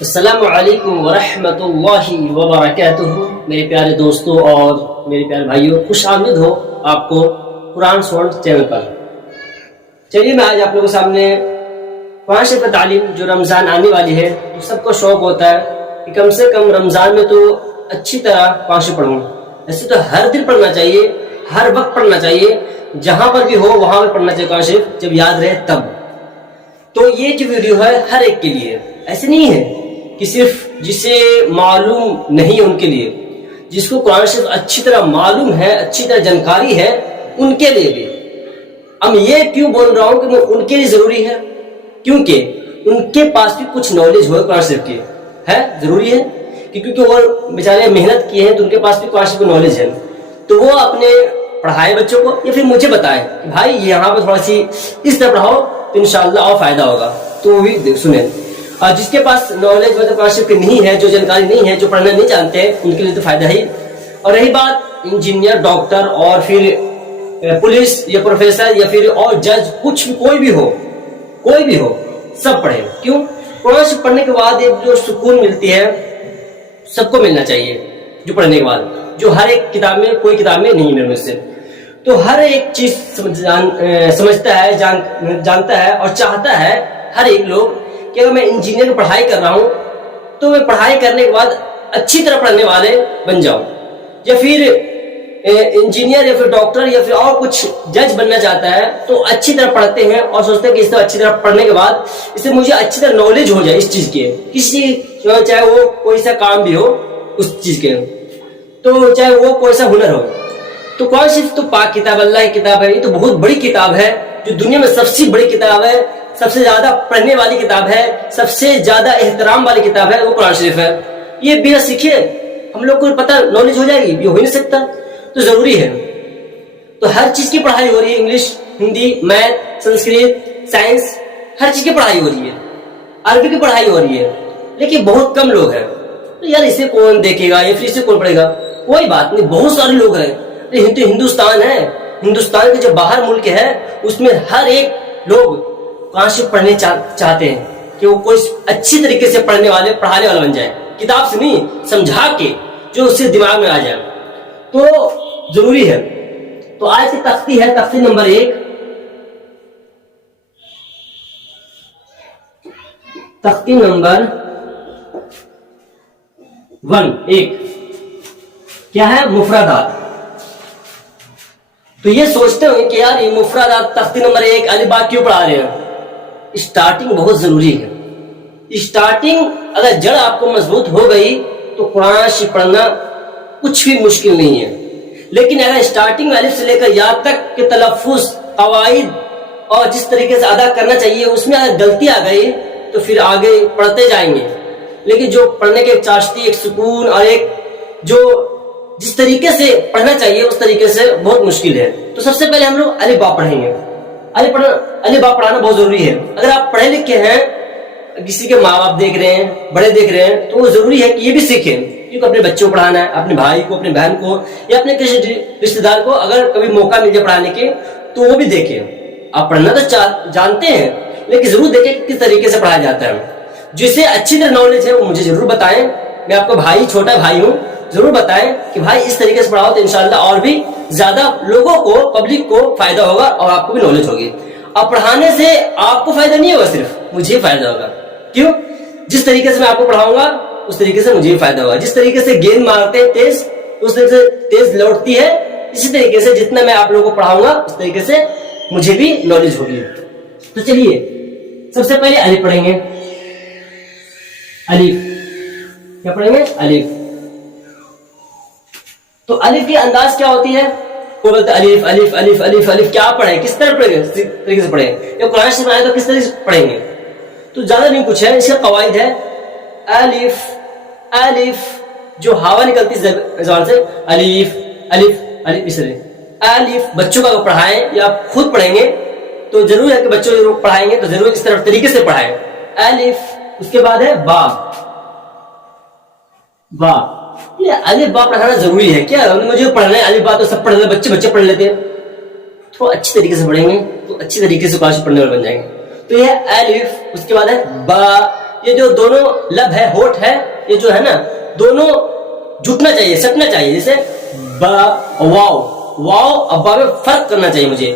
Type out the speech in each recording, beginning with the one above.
السلام علیکم ورحمۃ اللہ وبرکاتہ۔ میرے پیارے دوستوں اور میرے پیارے بھائیوں، خوش آمدید ہو آپ کو قرآن ساؤنڈ چینل پر۔ چلیے میں آج آپ لوگوں کے سامنے قرآن شریف کی تعلیم جو رمضان آنے والی ہے، تو سب کو شوق ہوتا ہے کہ کم سے کم رمضان میں تو اچھی طرح قرآن شریف پڑھوں۔ ایسے تو ہر دن پڑھنا چاہیے، ہر وقت پڑھنا چاہیے، جہاں پر بھی ہو وہاں پر پڑھنا چاہیے قرآن شریف، جب یاد رہے تب۔ تو یہ جو ویڈیو ہے ہر ایک کے لیے، ایسے نہیں ہے کہ صرف جسے معلوم نہیں ان کے لیے، جس کو قرآن شریف اچھی طرح معلوم ہے، اچھی طرح جانکاری ہے، ان کے لیے بھی۔ اب یہ کیوں بول رہا ہوں کہ ان کے لیے ضروری ہے؟ کیونکہ ان کے پاس بھی کچھ نالج ہو قرآن شریف کی، ہے ضروری ہے کہ کیونکہ وہ بیچارے محنت کیے ہیں تو ان کے پاس بھی قرآن شریف کی نالج ہے، تو وہ اپنے پڑھائے بچوں کو یا پھر مجھے بتائے کہ بھائی یہاں پہ تھوڑا سی اس طرح پڑھاؤ تو انشاءاللہ اور فائدہ ہوگا، تو وہ بھی سنیں۔ اور جس کے پاس نالج مطلب قرآن شریف کی نہیں ہے، جو جانکاری نہیں ہے، جو پڑھنا نہیں جانتے ہیں، ان کے لیے تو فائدہ ہی۔ اور رہی بات انجینئر، ڈاکٹر اور پھر پولیس یا پروفیسر یا پھر اور جج، کچھ بھی کوئی بھی ہو سب پڑھے۔ کیوں؟ قرآن شریف پڑھنے کے بعد ایک جو سکون ملتی ہے سب کو ملنا چاہیے، جو پڑھنے کے بعد، جو ہر ایک کتاب میں، کوئی کتاب میں نہیں میرے سے۔ تو ہر ایک چیز سمجھتا ہے، جانتا ہے اور چاہتا ہے ہر ایک لوگ کہ اگر میں انجینئر کی پڑھائی کر رہا ہوں تو میں پڑھائی کرنے کے بعد اچھی طرح پڑھنے والے بن جاؤں، یا پھر انجینئر یا پھر ڈاکٹر یا پھر اور کچھ جج بننا چاہتا ہے تو اچھی طرح پڑھتے ہیں اور سوچتے ہیں کہ اس طرح اچھی طرح پڑھنے کے بعد اس سے مجھے اچھی طرح نالج ہو جائے اس چیز کی، کسی چاہے وہ کوئی سا کام بھی ہو اس چیز کے، تو چاہے وہ کوئی سا ہنر ہو۔ تو قرآن شریف تو پاک کتاب، اللہ کی کتاب ہے، یہ تو بہت بڑی کتاب ہے، جو دنیا میں سب سے بڑی کتاب ہے، سب سے زیادہ پڑھنے والی کتاب ہے، سب سے زیادہ احترام والی کتاب ہے، وہ قرآن شریف ہے۔ یہ بنا سیکھے ہم لوگ کو پتہ نالج ہو جائے گی؟ یہ ہو ہی نہیں سکتا، تو ضروری ہے۔ تو ہر چیز کی پڑھائی ہو رہی ہے، English, Hindi, math, Sanskrit, science, ہر چیز کی پڑھائی ہو رہی ہے، عربی کی پڑھائی ہو رہی ہے، لیکن بہت کم لوگ ہیں۔ تو یار اسے کون دیکھے گا یا پھر اسے کون پڑھے گا؟ کوئی بات نہیں، بہت سارے لوگ ہیں۔ ہندوستان ہے، ہندوستان کے جو باہر ملک ہے اس میں ہر ایک لوگ قرآن شریف پڑھنے چاہتے ہیں کہ وہ کوئی اچھی طریقے سے پڑھنے والے، پڑھانے والا بن جائے، کتاب سے نہیں، سمجھا کے جو اس سے دماغ میں آ جائے، تو ضروری ہے۔ تو آج کی تختی ہے تختی نمبر 1، تختی نمبر 1 کیا ہے؟ مفردات۔ تو یہ سوچتے ہوئے کہ یار یہ مفردات تختی نمبر 1 الف با کیوں پڑھا رہے ہیں؟ اسٹارٹنگ بہت ضروری ہے۔ اسٹارٹنگ اگر جڑ آپ کو مضبوط ہو گئی تو قرآن شریف پڑھنا کچھ بھی مشکل نہیں ہے، لیکن اگر اسٹارٹنگ الف سے لے کر یا تک کے تلفظ، قواعد اور جس طریقے سے ادا کرنا چاہیے اس میں اگر غلطی آ گئی تو پھر آگے پڑھتے جائیں گے، لیکن جو پڑھنے کے ایک چاشتی، ایک سکون اور ایک جو جس طریقے سے پڑھنا چاہیے اس طریقے سے بہت مشکل ہے۔ تو سب سے پہلے ہم لوگ الف با پڑھیں گے۔ الف با پڑھانا بہت ضروری ہے۔ اگر آپ پڑھے لکھے ہیں، کسی کے ماں باپ دیکھ رہے ہیں، بڑے دیکھ رہے ہیں، تو وہ ضروری ہے کہ یہ بھی سیکھیں، کیونکہ اپنے بچوں کو پڑھانا ہے، اپنے بھائی کو، اپنے بہن کو یا اپنے کسی رشتے دار کو اگر کبھی موقع مل جائے پڑھانے کے تو وہ بھی دیکھیں۔ آپ پڑھنا تو جانتے ہیں لیکن ضرور دیکھیں کس طریقے سے پڑھایا جاتا ہے۔ جسے اچھی طرح نالج ہے وہ مجھے ضرور بتائیں، میں آپ کو بھائی، چھوٹا بھائی ہوں، ضرور بتائیں کہ بھائی اس طریقے سے پڑھاؤ تو انشاءاللہ اور بھی زیادہ لوگوں کو، پبلک کو فائدہ ہوگا اور آپ کو بھی نالج ہوگی۔ اب پڑھانے سے آپ کو فائدہ نہیں ہوگا، صرف مجھے فائدہ ہوگا۔ کیوں؟ جس طریقے سے میں آپ کو پڑھاؤں گا اس طریقے سے مجھے بھی فائدہ ہوگا۔ جس طریقے سے گیند مارتے ہیں تیز اس طریقے سے تیز لوٹتی ہے، اسی طریقے سے جتنا میں آپ لوگوں کو پڑھاؤں گا اس طریقے سے مجھے بھی نالج ہوگی۔ تو چلیے سب سے پہلے الف پڑھیں گے۔ الف کیا پڑھیں گے؟ الف۔ تو الف کی انداز کیا ہوتی ہے؟ وہ بولتے الف الف الف الف الف، کیا پڑھیں، کس طرح پڑھیں گے، کس طریقے سے پڑھیں گے؟ یا قرآن شریف آئے تو کس طریقے سے پڑھیں گے؟ تو زیادہ نہیں کچھ ہے، اس کا قواعد ہے الف الف، جو ہوا نکلتی زبان سے، الف الف الف، اس طرح الف۔ بچوں کا پڑھائیں یا آپ خود پڑھیں گے تو ضرور ہے کہ بچوں کو پڑھائیں گے تو ضرور اس طرح طریقے سے پڑھائیں۔ الف، اس کے بعد ہے با۔ با، یہ الف با پڑھانا ضروری ہے۔ کیا مجھے پڑھنا ہے الف با تو سب پڑھ لیتے، بچے پڑھ لیتے ہیں، تو اچھی طریقے سے پڑھیں گے تو اچھی طریقے سے قرآن پڑھنے والے بن جائیں گے۔ تو یہ الف، اس کے بعد ہے با، یہ جو دونوں لب ہے، ہوٹ ہے، یہ جو ہے نا دونوں جھکنا چاہیے، سٹنا چاہیے. جیسے با واو، واو اب با میں فرق کرنا چاہیے. مجھے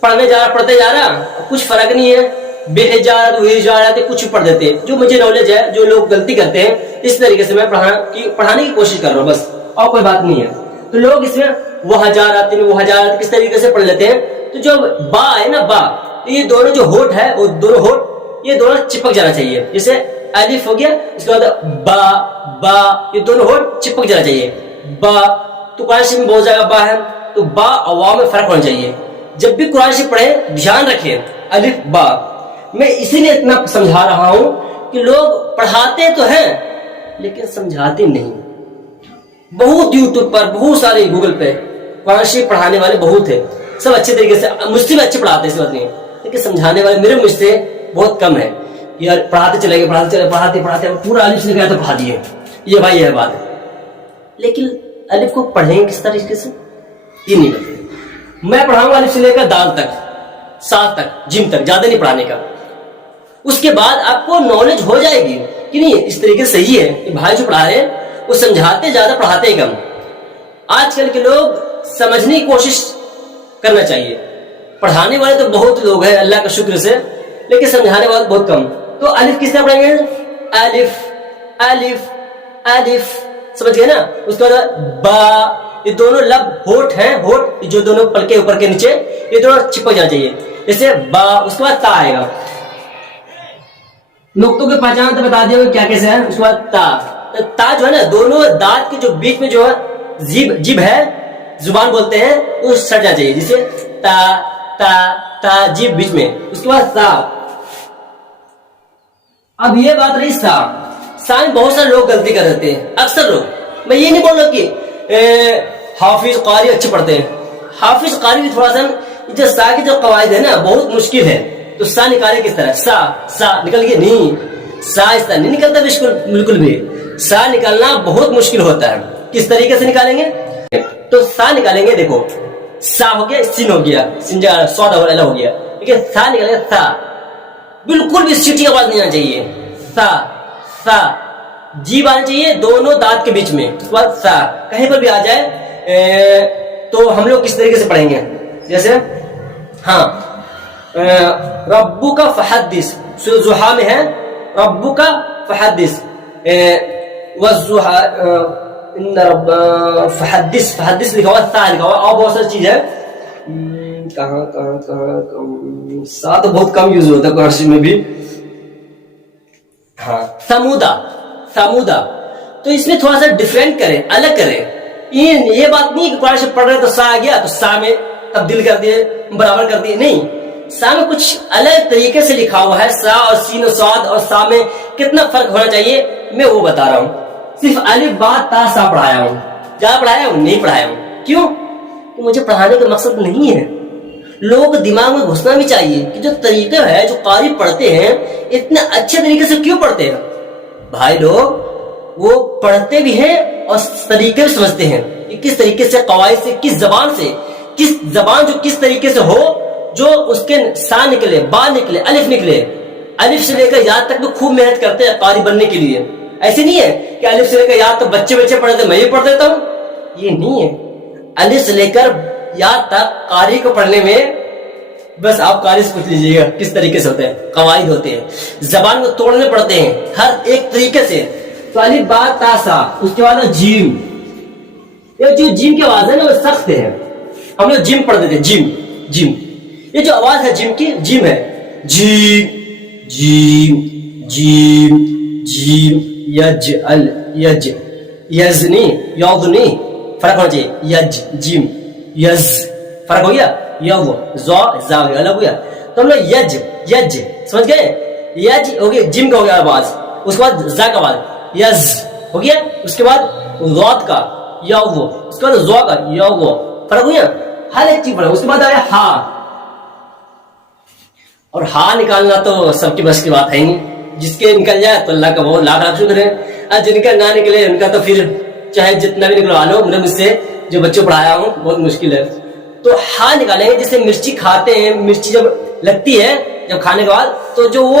پڑھنے جا رہا، پڑھتے جا رہا، کچھ فرق نہیں ہے، بے جا رہا تو وہی جا رہا تھے، کچھ پڑھ دیتے. جو مجھے نالج ہے، جو لوگ غلطی کرتے ہیں، اس طریقے سے میں پڑھانے کی کوشش کر رہا ہوں، بس اور کوئی بات نہیں ہے. تو لوگ اس میں وہ ہزارات وہ ہزارات کس طریقے سے پڑھ لیتے ہیں. تو جو با ہے نا با، تو یہ دونوں جو ہوٹ ہے، وہ دونوں ہوٹ یہ دونوں چپک جانا چاہیے. جیسے الف ہو گیا، اس کے بعد با با، یہ دونوں ہوٹ چپک جانا چاہیے. با تو قرآن شریف میں بہت جگہ با ہے، تو با اور واو میں فرق ہونا چاہیے. جب بھی قرآن شریف پڑھیں دھیان رکھیں الف با. میں اسی لیے اتنا سمجھا رہا ہوں کہ لوگ پڑھاتے تو ہیں لیکن سمجھاتے نہیں. بہت یوٹیوب پر، بہت سارے گوگل پہ قرآن شریف پڑھانے والے بہت ہیں، سب اچھے طریقے سے، مجھ سے بھی اچھے پڑھاتے ہیں، اس بات نہیں، لیکن سمجھانے والے میرے مجھ سے بہت کم ہے. یار پڑھاتے چلے گئے، پڑھاتے پورا الف سے گیا تو پڑھا دیے، یہ بھائی یہ بات ہے. لیکن الف کو پڑھیں کس طریقے سے یہ نہیں پڑھتے. میں پڑھاؤں گا الف سے لے کر دال تک، سات تک، جیم تک، زیادہ نہیں پڑھانے کا. اس کے بعد آپ کو نالج ہو جائے گی کہ نہیں اس طریقے سے صحیح ہے کہ بھائی جو پڑھا رہے ہیں وہ سمجھاتے زیادہ، پڑھاتے کم. آج کل کے لوگ سمجھنے کی کوشش کرنا چاہیے. پڑھانے والے تو بہت لوگ ہیں اللہ کا شکر سے، لیکن سمجھانے والے بہت کم. تو الف کس طرح پڑھیں گے؟ الف الف الف، سمجھ گئے نا. اس کے بعد با، یہ دونوں لب ہوٹ ہیں، ہوٹ جو دونوں پلکے اوپر کے نیچے یہ دونوں چپک جانا چاہیے. جیسے با، اس کے بعد تا آئے گا. نقطوں کی پہچان تو بتا دیا کیا کیسے ہے. اس کے بعد تا، تا جو ہے نا دونوں دانت کے جو بیچ میں جو ہے جیب ہے، زبان بولتے ہیں، وہ سٹ جانا چاہیے. جیسے تا تا تا، جیب بیچ میں. اس کے بعد تا. اب یہ بات رہی سا. سا میں بہت سارے لوگ غلطی کر دیتے ہیں، اکثر لوگ. میں یہ نہیں بول رہا کہ حافظ قاری اچھے پڑھتے ہیں. حافظ قاری بھی تھوڑا سا جو سا کی جو قواعد ہے نا بہت مشکل ہے. تو سا نکالے کس طرح؟ سا نکل گیا نہیں، سا اس طرح نہیں نکلتا بالکل بھی. سا نکالنا بہت مشکل ہوتا ہے. کس طریقے سے نکالیں گے؟ تو سا نکالیں گے، دیکھو سا ہو گیا، سین ہو گیا، سین جگہ سو ڈبل ایل ہو گیا. ٹھیک ہے، سا نکالیں گے. سا بالکل بھی سیٹی آواز نہیں آنا چاہیے. سا سا، جیب آنا چاہیے دونوں دانت کے بیچ میں. اس کے بعد سا کہیں پر بھی آ جائے تو ہم لوگ کس طریقے سے پڑھیں گے؟ جیسے ہاں ربو کا فحدث، زحا میں ہے ربو کا فحدث، ان رب فحدث لکھا ہوا، تا لکھا ہوا، اور بہت ساری چیز ہے. کہاں سا تو بہت کم یوز ہوتا ہے قرآن میں بھی. ہاں سمودا. تو اس میں تھوڑا سا ڈفرینٹ کریں، الگ کریں. یہ بات نہیں کہ قرآن پڑھ رہے تو سا آ گیا تو سا میں تبدیل کر دیے، برابر کر دیے، نہیں. سا میں کچھ الگ طریقے سے لکھا ہوا ہے. سا اور سین و صاد اور سا میں کتنا فرق ہونا چاہیے میں وہ بتا رہا ہوں. صرف الف با تا سا پڑھایا ہوں، زیادہ پڑھایا ہوں نہیں پڑھایا ہوں. کیوں؟ کہ مجھے پڑھانے کا مقصد نہیں ہے. لوگوں کو دماغ میں گھسنا بھی چاہیے کہ جو طریقہ ہے، جو قاری پڑھتے ہیں اتنے اچھے طریقے سے کیوں پڑھتے ہیں. بھائی لوگ وہ پڑھتے بھی ہیں اور طریقے بھی سمجھتے ہیں کہ کس طریقے سے، قواعد سے، کس زبان جو کس طریقے سے ہو، جو اس کے سا نکلے، با نکلے، الف نکلے. الف سے لے کر یاد تک تو خوب محنت کرتے ہیں قاری بننے کے لیے. ایسے نہیں ہے کہ الف سے لے کر یاد تک بچے پڑھتے ہیں، میں بھی پڑھ دیتا ہوں. یہ نہیں ہے. الف سے لے کر یاد تک قاری کو پڑھنے میں بس آپ قاری سے پوچھ لیجیے گا کس طریقے سے ہوتے ہیں، قواعد ہوتے ہیں، زبان کو توڑنے پڑتے ہیں ہر ایک طریقے سے. تو الف با تا سا، اس کے بعد جیم. یہ جو جیم کی آواز ہے نا وہ سخت ہے. ہم لوگ جیم پڑھ دیتے ہیں، جیم. یہ جو آواز ہے جیم کی، جیم ہے، جیم جیم جیم جیم. یج ال یج، یزنی یوزنی، فرق ہونا چاہیے. یج جیم، یز فرق ہو گیا. یو زا زا الگ ہو گیا. تو ہم لوگ یج سمجھ گئے. یج ہو گیا، جیم کا ہو گیا آواز. اس کے بعد زا کا آواز، یز ہو گیا. اس کے بعد ضاد کا یو، اس کے بعد زو کا یو، فرق ہو گیا. ہر ایک چیز فرق. اس کے بعد آیا ہا. اور ہا نکالنا تو سب کی بس کی بات ہے نہیں. جس کے نکل جائے تو اللہ کا بہت لاکھ شکر ہے. اور جن کا نہ نکلے ان کا تو پھر چاہے جتنا بھی نکلوا لو. مجھ سے جو بچوں پڑھایا ہوں بہت مشکل ہے. تو ہاں نکالیں گے. جیسے مرچی کھاتے ہیں، مرچی جب لگتی ہے جب کھانے کے بعد تو جو وہ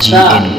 GNB